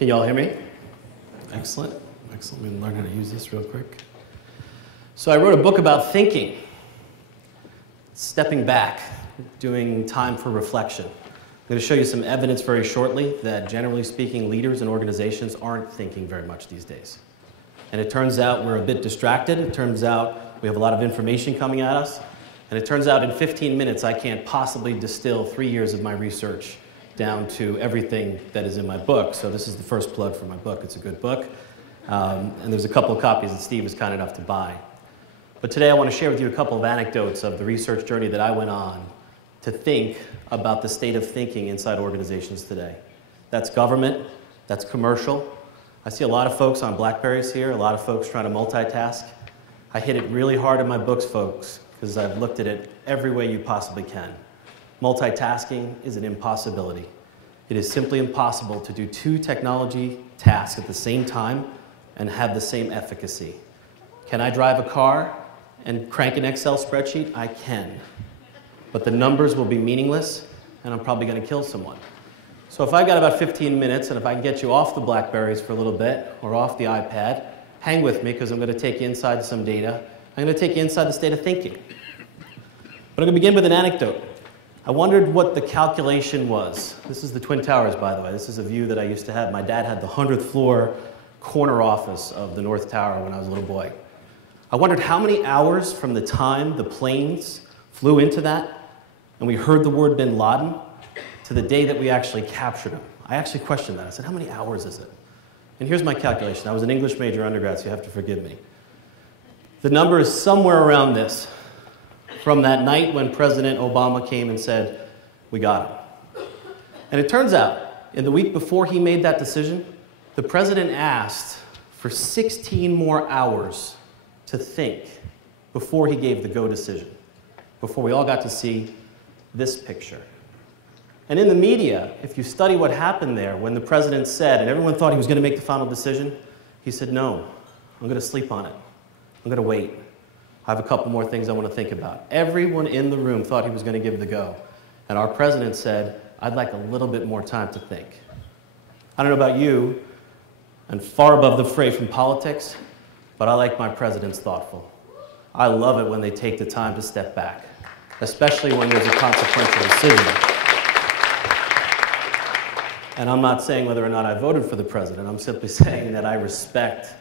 Can you all hear me? Excellent. Excellent. Let me learn how to use this real quick. So I wrote a book about thinking, stepping back, doing time for reflection. I'm going to show you some evidence very shortly that, generally speaking, leaders and organizations aren't thinking very much these days. And it turns out we're a bit distracted. It turns out we have a lot of information coming at us. And it turns out in 15 minutes I can't possibly distill 3 years of my research down to everything that is in my book. So this is the first plug for my book. It's a good book. And there's a couple of copies that Steve was kind enough to buy. But today I want to share with you a couple of anecdotes of the research journey that I went on to think about the state of thinking inside organizations today. That's government, that's commercial. I see a lot of folks on BlackBerrys here, a lot of folks trying to multitask. I hit it really hard in my books, folks, because I've looked at it every way you possibly can. Multitasking is an impossibility. It is simply impossible to do two technology tasks at the same time and have the same efficacy. Can I drive a car and crank an Excel spreadsheet? I can. But the numbers will be meaningless, and I'm probably going to kill someone. So if I've got about 15 minutes, and if I can get you off the BlackBerrys for a little bit, or off the iPad, hang with me, because I'm going to take you inside some data. I'm going to take you inside the state of thinking. But I'm going to begin with an anecdote. I wondered what the calculation was. This is the Twin Towers, by the way. This is a view that I used to have. My dad had the 100th floor corner office of the North Tower when I was a little boy. I wondered how many hours from the time the planes flew into that and we heard the word bin Laden to the day that we actually captured him. I actually questioned that. I said, how many hours is it? And here's my calculation. I was an English major undergrad, so you have to forgive me. The number is somewhere around this. From that night when President Obama came and said, we got him. And it turns out, in the week before he made that decision, the president asked for 16 more hours to think before he gave the go decision, before we all got to see this picture. And in the media, if you study what happened there, when the president said, and everyone thought he was going to make the final decision, he said, no, I'm going to sleep on it. I'm going to wait. I have a couple more things I want to think about. Everyone in the room thought he was going to give the go. And our president said, I'd like a little bit more time to think. I don't know about you, and far above the fray from politics, but I like my presidents thoughtful. I love it when they take the time to step back, especially when there's a consequential decision. And I'm not saying whether or not I voted for the president. I'm simply saying that I respect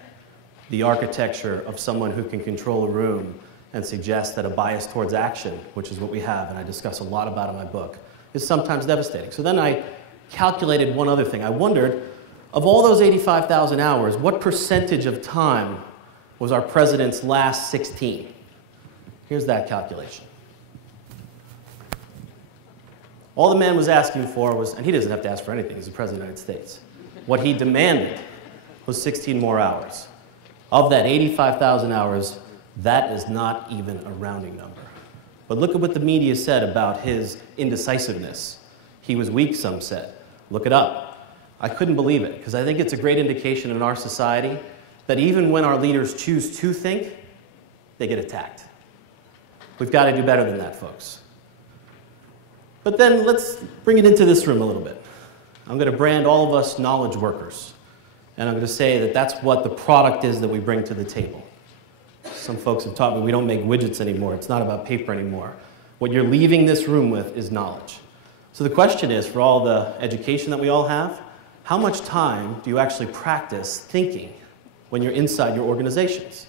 the architecture of someone who can control a room and suggest that a bias towards action, which is what we have, and I discuss a lot about in my book, is sometimes devastating. So then I calculated one other thing. I wondered, of all those 85,000 hours, what percentage of time was our president's last 16? Here's that calculation. All the man was asking for was, and he doesn't have to ask for anything, he's the president of the United States. What he demanded was 16 more hours. Of that 85,000 hours, that is not even a rounding number. But look at what the media said about his indecisiveness. He was weak, some said. Look it up. I couldn't believe it, because I think it's a great indication in our society that even when our leaders choose to think, they get attacked. We've got to do better than that, folks. But then let's bring it into this room a little bit. I'm going to brand all of us knowledge workers. And I'm going to say that that's what the product is that we bring to the table. Some folks have taught me we don't make widgets anymore. It's not about paper anymore. What you're leaving this room with is knowledge. So the question is, for all the education that we all have, how much time do you actually practice thinking when you're inside your organizations?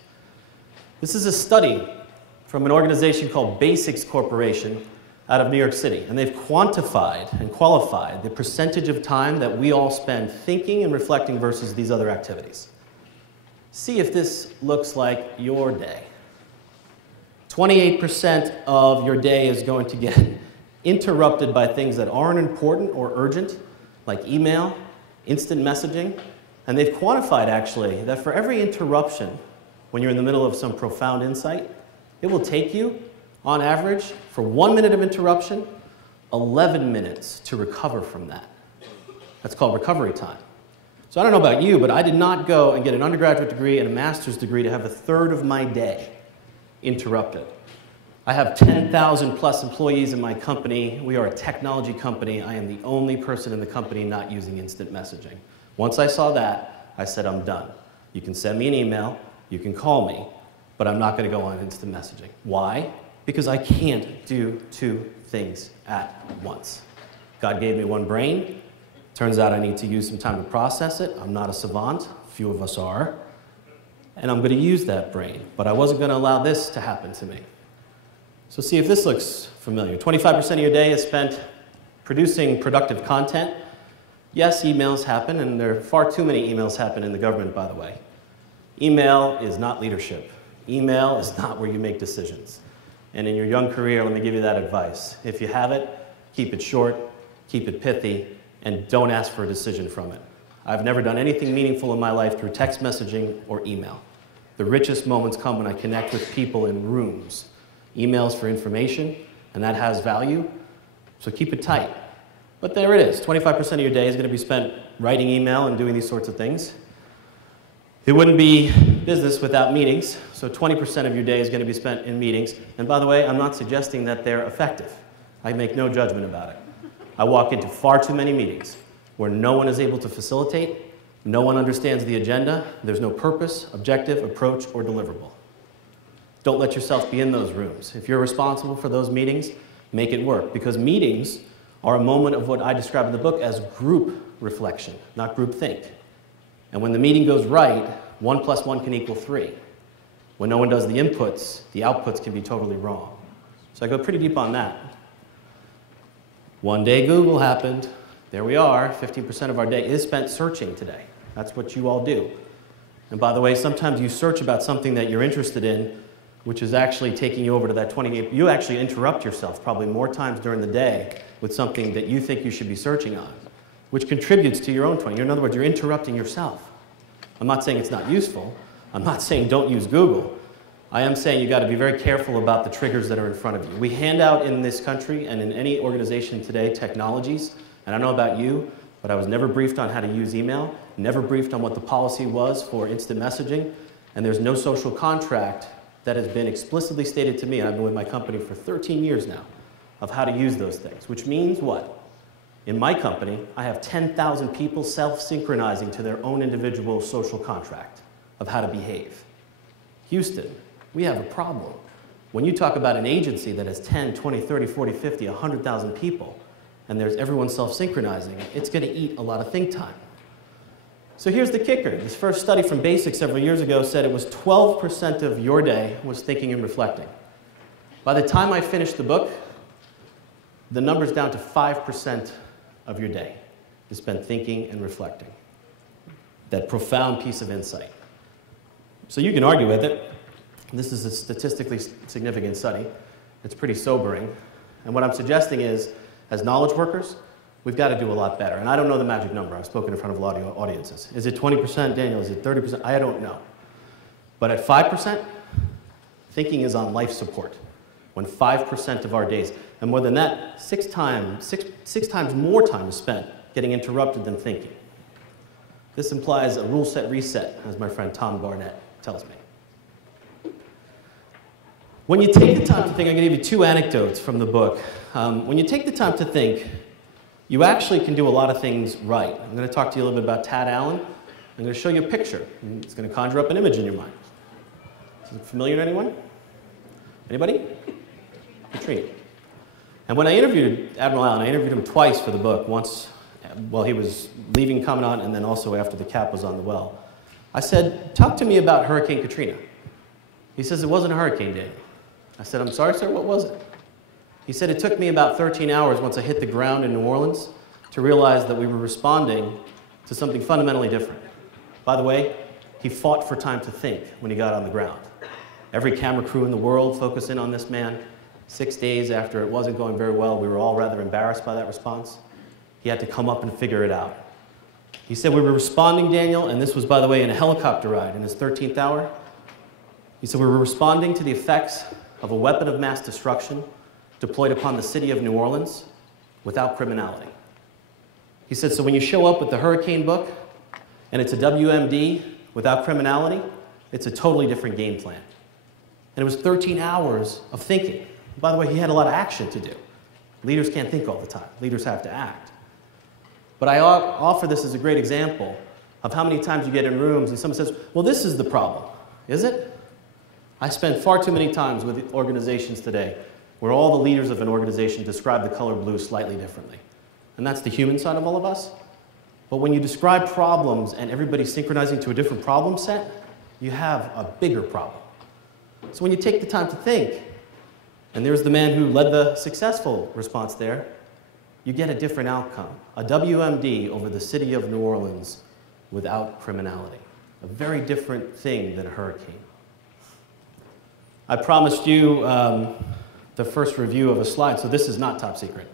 This is a study from an organization called Basics Corporation out of New York City, and they've quantified and qualified the percentage of time that we all spend thinking and reflecting versus these other activities. See if this looks like your day. 28% of your day is going to get interrupted by things that aren't important or urgent, like email, instant messaging, and they've quantified, actually, that for every interruption, when you're in the middle of some profound insight, it will take you, on average, for 1 minute of interruption, 11 minutes to recover from that. That's called recovery time. So I don't know about you, but I did not go and get an undergraduate degree and a master's degree to have a third of my day interrupted. I have 10,000 plus employees in my company. We are a technology company. I am the only person in the company not using instant messaging. Once I saw that, I said, I'm done. You can send me an email, you can call me, but I'm not going to go on instant messaging. Why? Because I can't do two things at once. God gave me one brain. Turns out I need to use some time to process it. I'm not a savant. Few of us are. And I'm going to use that brain. But I wasn't going to allow this to happen to me. So see if this looks familiar. 25% of your day is spent producing productive content. Yes, emails happen, and there are far too many emails happen in the government, by the way. Email is not leadership. Email is not where you make decisions. And in your young career, let me give you that advice. If you have it, keep it short, keep it pithy, and don't ask for a decision from it. I've never done anything meaningful in my life through text messaging or email. The richest moments come when I connect with people in rooms. Emails for information, and that has value, so keep it tight. But there it is. 25% of your day is going to be spent writing email and doing these sorts of things. It wouldn't be business without meetings, so 20% of your day is going to be spent in meetings. And by the way, I'm not suggesting that they're effective. I make no judgment about it. I walk into far too many meetings where no one is able to facilitate, no one understands the agenda, there's no purpose, objective, approach, or deliverable. Don't let yourself be in those rooms. If you're responsible for those meetings, make it work, because meetings are a moment of what I describe in the book as group reflection, not group think. And when the meeting goes right, 1 + 1 can equal 3. When no one does the inputs, the outputs can be totally wrong. So I go pretty deep on that. One day Google happened. There we are. 15% of our day is spent searching today. That's what you all do. And by the way, sometimes you search about something that you're interested in, which is actually taking you over to that 28. You actually interrupt yourself probably more times during the day with something that you think you should be searching on, which contributes to your own 20. In other words, you're interrupting yourself. I'm not saying it's not useful. I'm not saying don't use Google. I am saying you got to be very careful about the triggers that are in front of you. We hand out in this country and in any organization today technologies, and I don't know about you, but I was never briefed on how to use email, never briefed on what the policy was for instant messaging, and there's no social contract that has been explicitly stated to me, and I've been with my company for 13 years now, of how to use those things, which means what? In my company, I have 10,000 people self-synchronizing to their own individual social contract of how to behave. Houston, we have a problem. When you talk about an agency that has 10, 20, 30, 40, 50, 100,000 people, and there's everyone self-synchronizing, it's going to eat a lot of think time. So here's the kicker. This first study from Basic several years ago said it was 12% of your day was thinking and reflecting. By the time I finished the book, the number's down to 5% of your day is spent thinking and reflecting. That profound piece of insight. So you can argue with it. This is a statistically significant study. It's pretty sobering. And what I'm suggesting is, as knowledge workers, we've got to do a lot better. And I don't know the magic number. I've spoken in front of a lot of audiences. Is it 20%, Daniel? Is it 30%? I don't know. But at 5%, thinking is on life support. When 5% of our days, and more than that, six times more time is spent getting interrupted than thinking. This implies a rule set reset, as my friend Tom Barnett tells me. When you take the time to think, I'm going to give you 2 anecdotes from the book. When you take the time to think, you actually can do a lot of things right. I'm going to talk to you a little bit about Tad Allen. I'm going to show you a picture. It's going to conjure up an image in your mind. Is it familiar to anyone? Anybody? Katrina. And when I interviewed Admiral Allen, I interviewed him twice for the book. Once while he was leaving Commandant, and then also after the cap was on the well. I said, talk to me about Hurricane Katrina. He says, it wasn't a hurricane, Daniel. I said, I'm sorry, sir, what was it? He said, it took me about 13 hours once I hit the ground in New Orleans to realize that we were responding to something fundamentally different. By the way, he fought for time to think when he got on the ground. Every camera crew in the world focused in on this man. 6 days after it wasn't going very well, we were all rather embarrassed by that response. He had to come up and figure it out. He said, we were responding, Daniel, and this was, by the way, in a helicopter ride in his 13th hour. He said, we were responding to the effects of a weapon of mass destruction deployed upon the city of New Orleans without criminality. He said, so when you show up with the hurricane book and it's a WMD without criminality, it's a totally different game plan. And it was 13 hours of thinking. By the way, he had a lot of action to do. Leaders can't think all the time. Leaders have to act. But I offer this as a great example of how many times you get in rooms and someone says, well, this is the problem. Is it? I spent far too many times with organizations today where all the leaders of an organization describe the color blue slightly differently. And that's the human side of all of us. But when you describe problems and everybody's synchronizing to a different problem set, you have a bigger problem. So when you take the time to think, and there's the man who led the successful response there, you get a different outcome. A WMD over the city of New Orleans without criminality. A very different thing than a hurricane. I promised you the first review of a slide, so this is not top secret.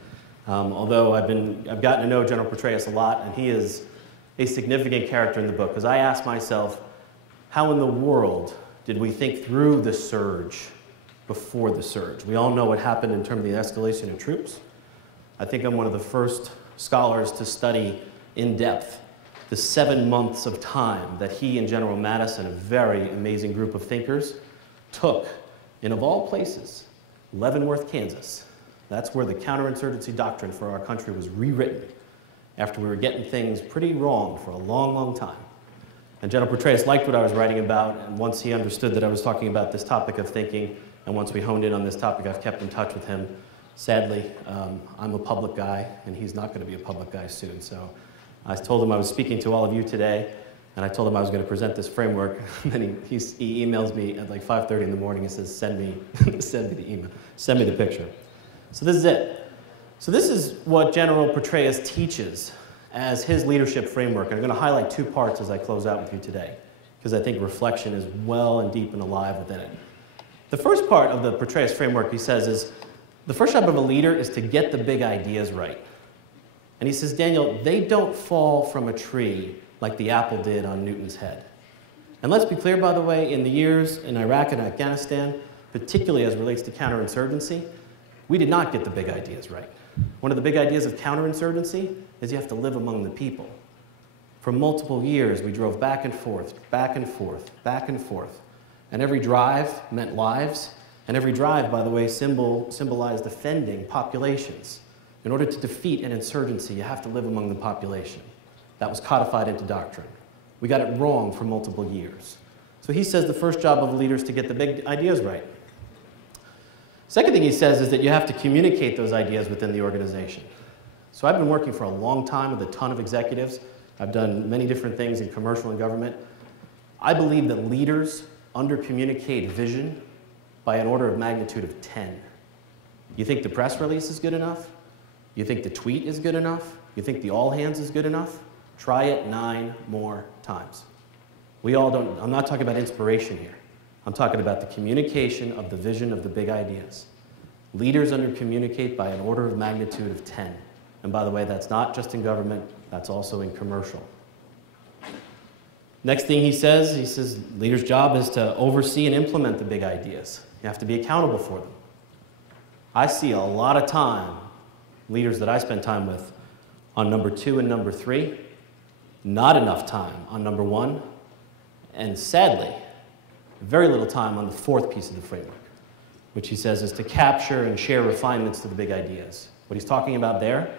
Although I've gotten to know General Petraeus a lot, and he is a significant character in the book, because I asked myself, how in the world did we think through the surge before the surge? We all know what happened in terms of the escalation of troops. I think I'm one of the first scholars to study in depth the 7 months of time that he and General Madison, a very amazing group of thinkers, took in, of all places, Leavenworth, Kansas. That's where the counterinsurgency doctrine for our country was rewritten after we were getting things pretty wrong for a long, long time. And General Petraeus liked what I was writing about, and once he understood that I was talking about this topic of thinking, and once we honed in on this topic, I've kept in touch with him. Sadly, I'm a public guy, and he's not going to be a public guy soon. So I told him I was speaking to all of you today, and I told him I was going to present this framework. And then he emails me at like 5:30 in the morning and says, send me the email, send me the picture. So this is it. So this is what General Petraeus teaches as his leadership framework. And I'm going to highlight 2 parts as I close out with you today, because I think reflection is well and deep and alive within it. The first part of the Petraeus framework, he says, is the first job of a leader is to get the big ideas right. And he says, Daniel, they don't fall from a tree like the apple did on Newton's head. And let's be clear, by the way, in the years in Iraq and Afghanistan, particularly as it relates to counterinsurgency, we did not get the big ideas right. One of the big ideas of counterinsurgency is you have to live among the people. For multiple years, we drove back and forth, back and forth, back and forth. And every drive meant lives. And every drive, by the way, symbolized defending populations. In order to defeat an insurgency, you have to live among the population. That was codified into doctrine. We got it wrong for multiple years. So he says the first job of a leader is to get the big ideas right. Second thing he says is that you have to communicate those ideas within the organization. So I've been working for a long time with a ton of executives. I've done many different things in commercial and government. I believe that leaders under-communicate vision by an order of magnitude of 10. You think the press release is good enough? You think the tweet is good enough? You think the all hands is good enough? Try it 9 more times. We all don't, I'm not talking about inspiration here. I'm talking about the communication of the vision of the big ideas. Leaders under-communicate by an order of magnitude of 10. And by the way, that's not just in government, that's also in commercial. Next thing he says leaders' job is to oversee and implement the big ideas. You have to be accountable for them. I see a lot of time, leaders that I spend time with, on number 2 and number 3, not enough time on number 1, and sadly, very little time on the 4th piece of the framework, which he says is to capture and share refinements to the big ideas. What he's talking about there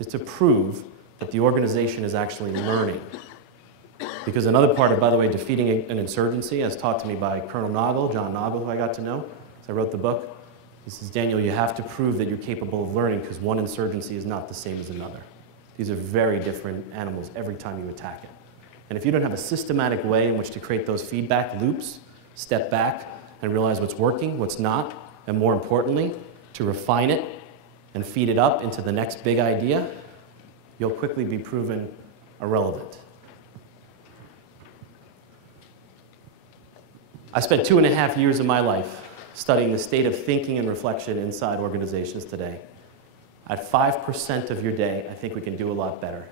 is to prove that the organization is actually learning. Because another part of, by the way, defeating an insurgency, as taught to me by Colonel Noggle, John Noggle, who I got to know as I wrote the book, he says, Daniel, you have to prove that you're capable of learning because one insurgency is not the same as another. These are very different animals every time you attack it. And if you don't have a systematic way in which to create those feedback loops, step back and realize what's working, what's not, and more importantly, to refine it and feed it up into the next big idea, you'll quickly be proven irrelevant. I spent 2.5 years of my life studying the state of thinking and reflection inside organizations today. At 5% of your day, I think we can do a lot better.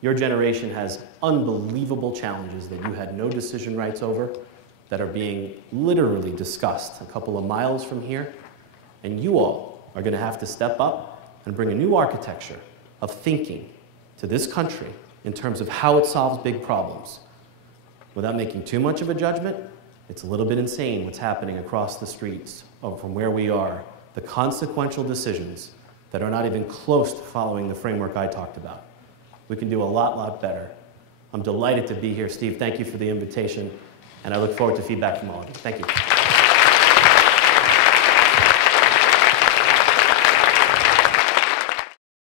Your generation has unbelievable challenges that you had no decision rights over, that are being literally discussed a couple of miles from here. And you all are going to have to step up and bring a new architecture of thinking to this country in terms of how it solves big problems. Without making too much of a judgment, it's a little bit insane what's happening across the streets from where we are, the consequential decisions that are not even close to following the framework I talked about. We can do a lot better I'm delighted to be here. Steve, thank you for the invitation, and I look forward to feedback from all of you. Thank you.